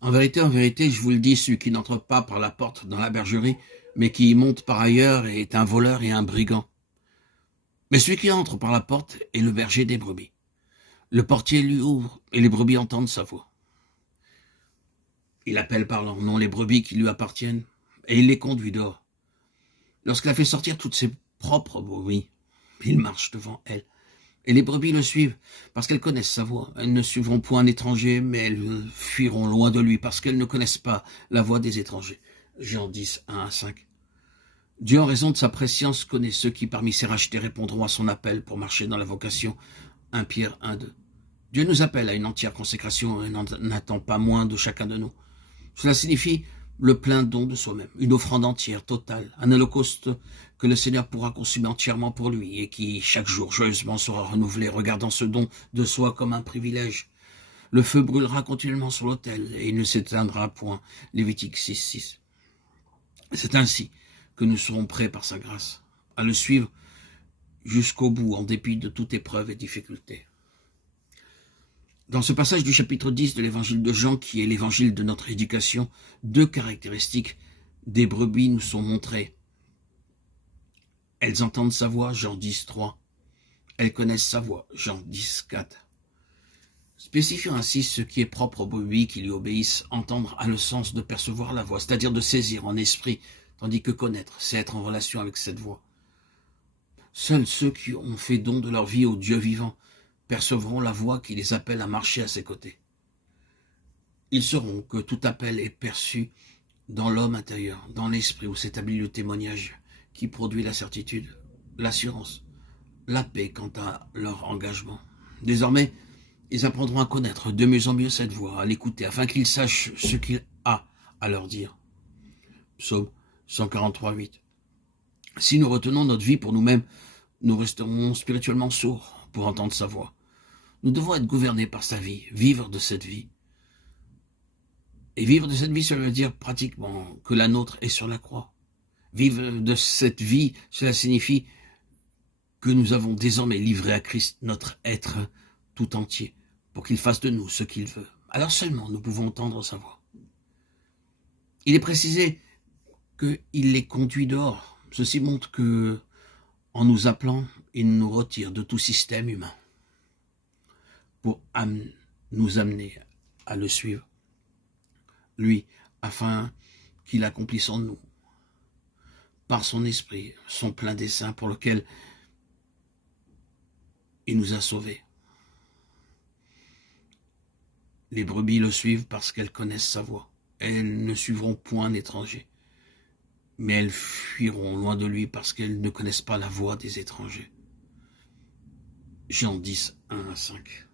En vérité, je vous le dis, celui qui n'entre pas par la porte dans la bergerie, mais qui y monte par ailleurs est un voleur et un brigand. Mais celui qui entre par la porte est le berger des brebis. Le portier lui ouvre et les brebis entendent sa voix. Il appelle par leur nom les brebis qui lui appartiennent et il les conduit dehors. Lorsqu'il a fait sortir toutes ses propres brebis, il marche devant elles. Et les brebis le suivent parce qu'elles connaissent sa voix. Elles ne suivront point un étranger, mais elles fuiront loin de lui parce qu'elles ne connaissent pas la voix des étrangers. Jean 10, 1 à 5. Dieu, en raison de sa prescience, connaît ceux qui, parmi ses rachetés, répondront à son appel pour marcher dans la vocation. 1 Pierre 1, 2. Dieu nous appelle à une entière consécration et n'en attend pas moins de chacun de nous. Cela signifie le plein don de soi-même, une offrande entière, totale, un holocauste que le Seigneur pourra consumer entièrement pour lui et qui, chaque jour, joyeusement sera renouvelé, regardant ce don de soi comme un privilège. Le feu brûlera continuellement sur l'autel et il ne s'éteindra point. Lévitique 6, 6. C'est ainsi que nous serons prêts par sa grâce à le suivre jusqu'au bout, en dépit de toute épreuve et difficulté. Dans ce passage du chapitre 10 de l'évangile de Jean, qui est l'évangile de notre éducation, deux caractéristiques des brebis nous sont montrées. Elles entendent sa voix, Jean 10, 3. Elles connaissent sa voix, Jean 10, 4. Spécifiant ainsi ce qui est propre aux brebis qui lui obéissent, entendre a le sens de percevoir la voix, c'est-à-dire de saisir en esprit, tandis que connaître, c'est être en relation avec cette voix. Seuls ceux qui ont fait don de leur vie au Dieu vivant percevront la voix qui les appelle à marcher à ses côtés. Ils sauront que tout appel est perçu dans l'homme intérieur, dans l'esprit où s'établit le témoignage qui produit la certitude, l'assurance, la paix quant à leur engagement. Désormais, ils apprendront à connaître de mieux en mieux cette voix, à l'écouter, afin qu'ils sachent ce qu'il a à leur dire. Psaume 143, 8. Si nous retenons notre vie pour nous-mêmes, nous resterons spirituellement sourds pour entendre sa voix. Nous devons être gouvernés par sa vie, vivre de cette vie. Et vivre de cette vie, cela veut dire pratiquement que la nôtre est sur la croix. Vivre de cette vie, cela signifie que nous avons désormais livré à Christ notre être tout entier, pour qu'il fasse de nous ce qu'il veut. Alors seulement nous pouvons entendre sa voix. Il est précisé qu'il les conduit dehors. Ceci montre que, en nous appelant, il nous retire de tout système humain pour nous amener à le suivre, lui, afin qu'il accomplisse en nous, par son esprit, son plein dessein pour lequel il nous a sauvés. Les brebis le suivent parce qu'elles connaissent sa voix. Elles ne suivront point un étranger, mais elles fuiront loin de lui parce qu'elles ne connaissent pas la voix des étrangers. Jean 10, 1 à 5.